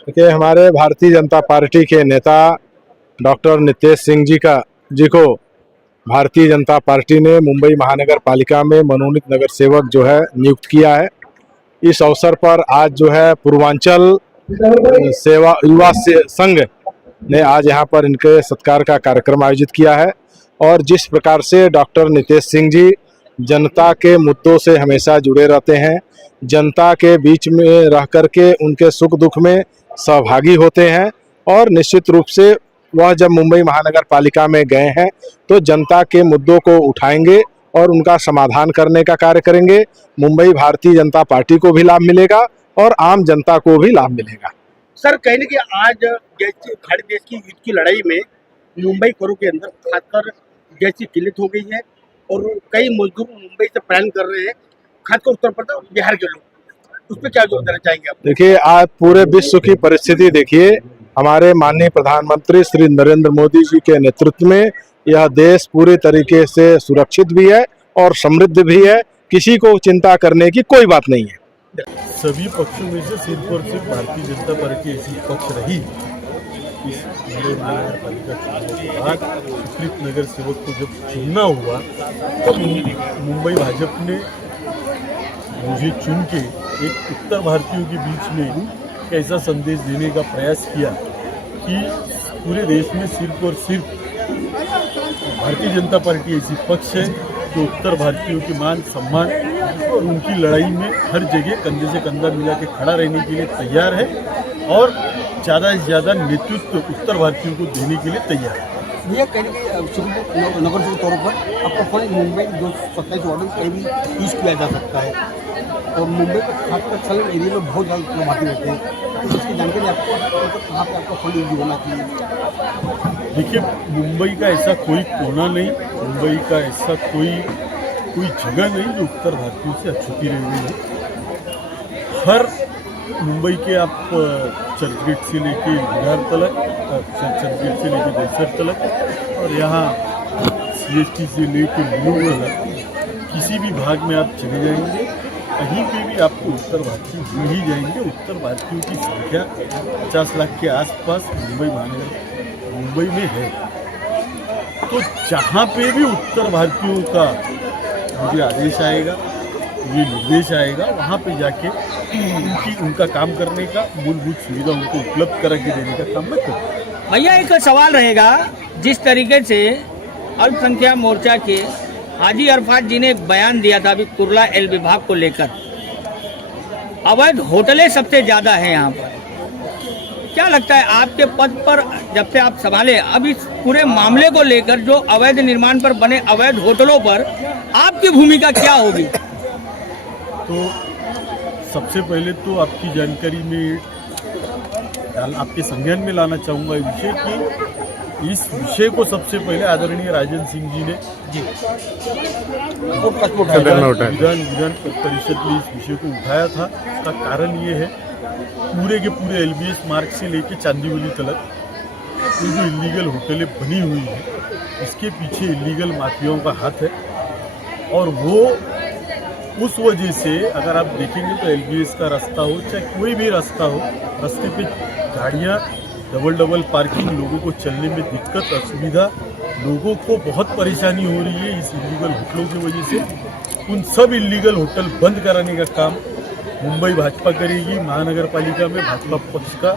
देखिए, हमारे भारतीय जनता पार्टी के नेता डॉक्टर नितेश सिंह जी को भारतीय जनता पार्टी ने मुंबई महानगर पालिका में मनोनीत नगर सेवक जो है नियुक्त किया है। इस अवसर पर आज जो है पूर्वांचल सेवा युवा संघ ने आज यहाँ पर इनके सत्कार का कार्यक्रम आयोजित किया है। और जिस प्रकार से डॉक्टर नितेश सिंह जी जनता के मुद्दों से हमेशा जुड़े रहते हैं, जनता के बीच में रह करके उनके सुख दुख में सहभागी होते हैं, और निश्चित रूप से वह जब मुंबई महानगर पालिका में गए हैं तो जनता के मुद्दों को उठाएंगे और उनका समाधान करने का कार्य करेंगे। मुंबई भारतीय जनता पार्टी को भी लाभ मिलेगा और आम जनता को भी लाभ मिलेगा। सर, कहीं ना कहीं आज खाड़ी देश की युद्ध की लड़ाई में मुंबई कोरों के अंदर खासकर गैस की किल्लत हो गई है और कई मजदूर मुंबई से पलायन कर रहे हैं, खासकर उत्तर प्रदेश और बिहार के लोग। उस पर क्या जोर देना चाहेंगे आप? देखिए, आज पूरे विश्व की परिस्थिति देखिए, हमारे माननीय प्रधानमंत्री श्री नरेंद्र मोदी जी के नेतृत्व में यह देश पूरी तरीके से सुरक्षित भी है और समृद्ध भी है। किसी को चिंता करने की कोई बात नहीं है। सभी पक्षों में से सिर्फ और सिर्फ भारतीय जनता पार्टी ऐसी पक्ष रही इस नगर पालिका चुनाव के बाद स्वीकृत नगर सेवक को जब चुनना हुआ तो मुंबई भाजपा ने मुझे चुन के एक उत्तर भारतीयों के बीच में ऐसा संदेश देने का प्रयास किया कि पूरे देश में सिर्फ और सिर्फ भारतीय जनता पार्टी ऐसी पक्ष है जो उत्तर भारतीयों के मान सम्मान और उनकी लड़ाई में हर जगह कंधे से कंधा मिला के खड़ा रहने के लिए तैयार है और ज़्यादा से ज़्यादा नेतृत्व उत्तर भारतीयों को देने के लिए तैयार है। भैया, कहीं नगर के तौर पर आपका फंड मुंबई 227 वार्ड में कहीं भी यूज किया जा सकता है और मुंबई का खासकर सल एरिया में बहुत ज़्यादा प्रभावित रहते हैं, तो इसकी जानकारी आपको कहाँ पे आपका फंड यूज होना चाहिए? देखिए, मुंबई का ऐसा कोई कोना नहीं, मुंबई का ऐसा कोई जगह नहीं जो उत्तर भारतीयों से अछूती रह गई है। हर मुंबई के आप चर्चगेट से लेके विहार तलक, चर्चगेट से लेके दलसर तलक और यहाँ CST से लेके लुलू तलक किसी भी भाग में आप चले जाएंगे, कहीं पे भी आपको उत्तर भारतीय मिल ही जाएंगे। उत्तर भारतीयों की संख्या 50 लाख के आसपास मुंबई में है, तो जहाँ पे भी उत्तर भारतीयों का मुझे आदेश आएगा, ये निर्देश आएगा, वहाँ पे जाके उनका काम करने का मूलभूत सुविधा उनको उपलब्ध करा के देने का काम मैं करूँ। भैया, एक सवाल रहेगा, जिस तरीके से अल्पसंख्यक मोर्चा के हाजी अरफात जी ने एक बयान दिया था अभी कुर्ला एल विभाग को लेकर, अवैध होटलें सबसे ज्यादा है यहाँ पर, क्या लगता है आपके पद पर जब से आप संभाले, अब इस पूरे मामले को लेकर जो अवैध निर्माण पर बने अवैध होटलों पर आपकी भूमिका क्या होगी? तो सबसे पहले तो आपकी जानकारी में आपके संज्ञान में लाना चाहूँगा ये विषय कि इस विषय को सबसे पहले आदरणीय राजन सिंह जी ने विधान परिषद में इस विषय को उठाया था। इसका कारण ये है, पूरे के पूरे LBS मार्ग से लेके चांदीवली तलक ये जो इलीगल होटलें बनी हुई हैं, इसके पीछे इलीगल माफियाओं का हाथ है और वो उस वजह से अगर आप देखेंगे तो LBS का रास्ता हो चाहे कोई भी रास्ता हो, रास्ते पे गाड़ियाँ डबल पार्किंग, लोगों को चलने में दिक्कत असुविधा, लोगों को बहुत परेशानी हो रही है इस इलीगल होटलों की वजह से। उन सब इलीगल होटल बंद कराने का काम मुंबई भाजपा करेगी। महानगर पालिका में भाजपा पक्ष का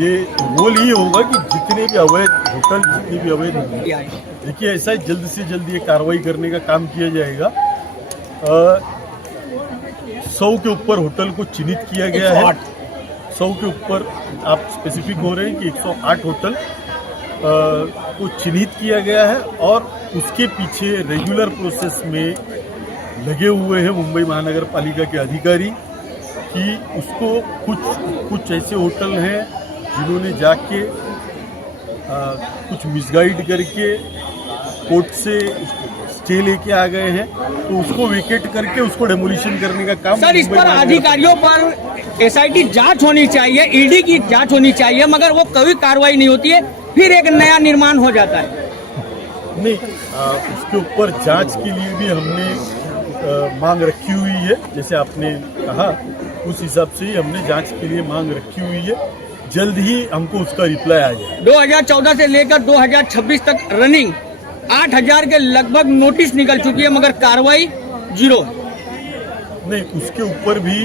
ये रोल ही होगा कि जितने भी अवैध होटल, जितने भी अवैध, देखिए ऐसा जल्द से जल्द ये कार्रवाई करने का काम किया जाएगा। 100 के ऊपर होटल को चिन्हित किया गया है। 100 के ऊपर आप स्पेसिफिक हो रहे हैं कि 108 होटल को चिन्हित किया गया है और उसके पीछे रेगुलर प्रोसेस में लगे हुए हैं मुंबई महानगर पालिका के अधिकारी कि उसको कुछ ऐसे होटल हैं जिन्होंने जाके कुछ मिसगाइड करके कोर्ट से स्टे लेके आ गए हैं, तो उसको वेकेट करके उसको डेमोलिशन करने का काम। सर, इस पर अधिकारियों पर SIT जांच होनी चाहिए, ED की जांच होनी चाहिए, मगर वो कभी कार्रवाई नहीं होती है, फिर एक नया निर्माण हो जाता है। नहीं, उसके ऊपर जांच के लिए भी हमने मांग रखी हुई है। जैसे आपने कहा उस हिसाब से ही हमने जांच के लिए मांग रखी हुई है। जल्द ही हमको उसका रिप्लाई आ जाए। 2014 से लेकर 2026 तक रनिंग 8,000 के लगभग नोटिस निकल चुकी है, मगर कार्रवाई जीरो। नहीं, उसके ऊपर भी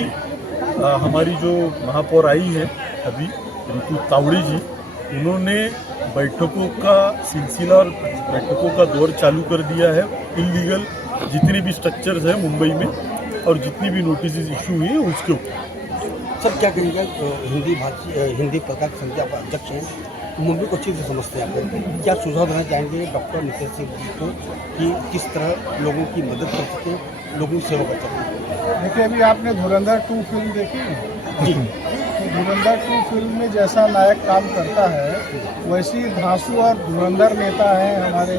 हमारी जो महापौर आई है अभी ऋतु तावड़ी जी, उन्होंने बैठकों का सिलसिला और बैठकों का दौर चालू कर दिया है। इलीगल जितने भी स्ट्रक्चर्स हैं मुंबई में और जितनी भी नोटिस इशू हुई है उसके ऊपर। सर क्या कहेंगे, हिंदी पत्रकार संघ के अध्यक्ष हैं, मुंबई को अच्छे से समझते हैं आप, क्या सुझाव देना चाहेंगे डॉक्टर नितेश सिंह जी को कि किस तरह लोगों की मदद कर सकें, लोगों की सेवा कर सकें? देखिए, अभी आपने धुरंधर 2 फिल्म देखी जी? तो धुरंधर 2 फिल्म में जैसा नायक काम करता है, वैसी धांसू और धुरंधर नेता हैं हमारे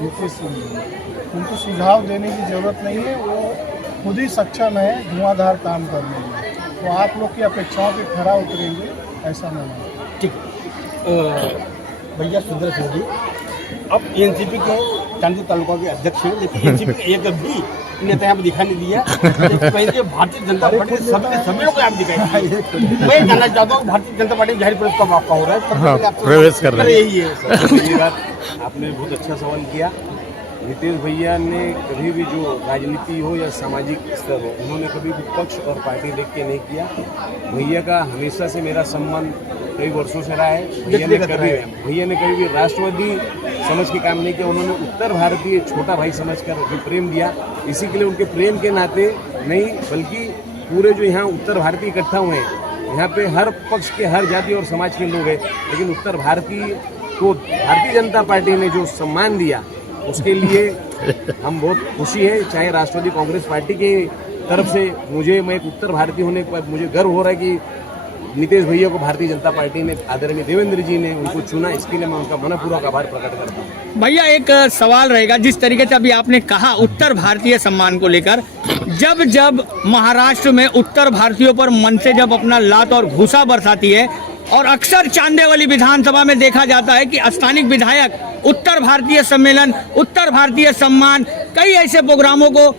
नितेश सिंह जी। उनको सुझाव देने की जरूरत नहीं है, वो खुद ही सक्षम है धुआंधार काम करने में। तो आप लोग की अपेक्षाओं पे खरा उतरेंगे, ऐसा नहीं है। ठीक। भैया सुंदर सिंह जी, अब एनसीपी के चांदी तालुका के अध्यक्ष हैं, लेकिन एनसीपी के एक भी नेता यहाँ पे दिखाई नहीं दिया। कहीं के भारतीय जनता पार्टी सभी लोग यहाँ दिखाई दिया। मैं जानना चाहता हूँ भारतीय जनता पार्टी जाहिर प्रवेश कब आपका हो रहा है? प्रवेश कर रहे हैं। यही है। पहली बात, आपने बहुत अच्छा सवाल किया। नितेश भैया ने कभी भी जो राजनीति हो या सामाजिक स्तर हो, उन्होंने कभी भी पक्ष और पार्टी देख के नहीं किया। भैया का हमेशा से मेरा संबंध कई वर्षों से रहा है। भैया ने कभी भी राष्ट्रवादी समझ के काम नहीं किया। उन्होंने उत्तर भारतीय छोटा भाई समझकर जो प्रेम दिया, इसी के लिए उनके प्रेम के नाते नहीं, बल्कि पूरे जो यहाँ उत्तर भारतीय इकट्ठा हुए हैं, यहाँ पे हर पक्ष के, हर जाति और समाज के लोग हैं, लेकिन उत्तर भारतीय को भारतीय जनता पार्टी ने जो सम्मान दिया, उसके लिए हम बहुत खुशी है। चाहे राष्ट्रवादी कांग्रेस पार्टी की तरफ से मैं एक उत्तर भारतीय होने के बाद मुझे गर्व हो रहा है कि नितेश भैया को भारतीय जनता पार्टी ने, आदरणीय देवेंद्र जी ने उनको चुना। इसके लिए मैं उनका मनपूर्वक आभार प्रकट करता हूँ। भैया एक सवाल रहेगा, जिस तरीके से अभी आपने कहा उत्तर भारतीय सम्मान को लेकर, जब जब महाराष्ट्र में उत्तर भारतीयों पर मन से जब अपना लात और घूसा बरसाती है, और अक्सर चांदेवाली विधानसभा में देखा जाता है कि स्थानिक विधायक उत्तर भारतीय सम्मेलन, उत्तर भारतीय सम्मान, कई ऐसे प्रोग्रामों को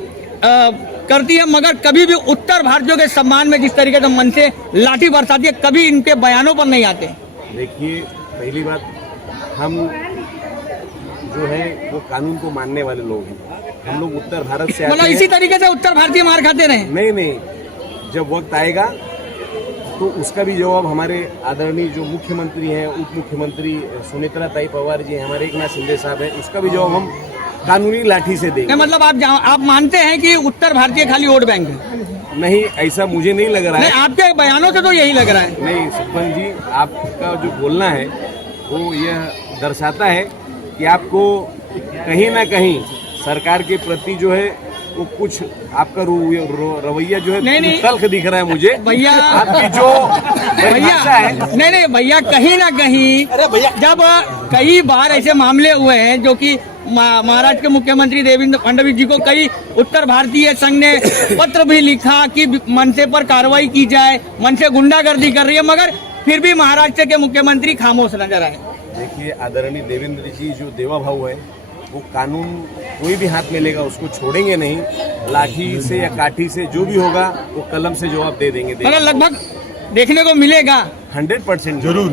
करती है, मगर कभी भी उत्तर भारतीयों के सम्मान में जिस तरीके से मन से लाठी बरसाती है, कभी इनके बयानों पर नहीं आते। देखिए, पहली बात, हम जो है वो कानून को मानने वाले लोग हैं। हम लोग उत्तर भारत से मतलब इसी तरीके से उत्तर भारतीय मार खाते रहे? नहीं, जब वक्त आएगा तो उसका भी जवाब हमारे आदरणीय जो मुख्यमंत्री हैं, उप मुख्यमंत्री सुनेत्रा ताई पवार जी, हमारे एकनाथ शिंदे साहब हैं, उसका भी जवाब हम कानूनी लाठी से देंगे। मतलब आप मानते हैं कि उत्तर भारतीय खाली वोट बैंक है? नहीं, ऐसा मुझे नहीं लग रहा है। आपके बयानों से तो यही लग रहा है। नहीं सुखबंत जी, आपका जो बोलना है वो यह दर्शाता है कि आपको कहीं ना कहीं सरकार के प्रति जो है वो कुछ आपका रवैया जो है तल्ख दिख रहा है मुझे भैया। आपकी जो भैया है, नहीं भैया, कहीं ना कहीं जब कई बार ऐसे मामले हुए हैं जो कि महाराष्ट्र के मुख्यमंत्री देवेंद्र फडणवीस जी को कई उत्तर भारतीय संघ ने पत्र भी लिखा कि मनसे पर कार्रवाई की जाए, मनसे गुंडागर्दी कर रही है, मगर फिर भी महाराष्ट्र के मुख्यमंत्री खामोश नजर आए। देखिए, आदरणीय देवेंद्र जी जो देवा भाव है, वो कानून कोई भी हाथ में लेगा उसको छोड़ेंगे नहीं। लाठी से या काठी से जो भी होगा वो कलम से जवाब दे देंगे। लगभग देखने को मिलेगा 100%। जरूर।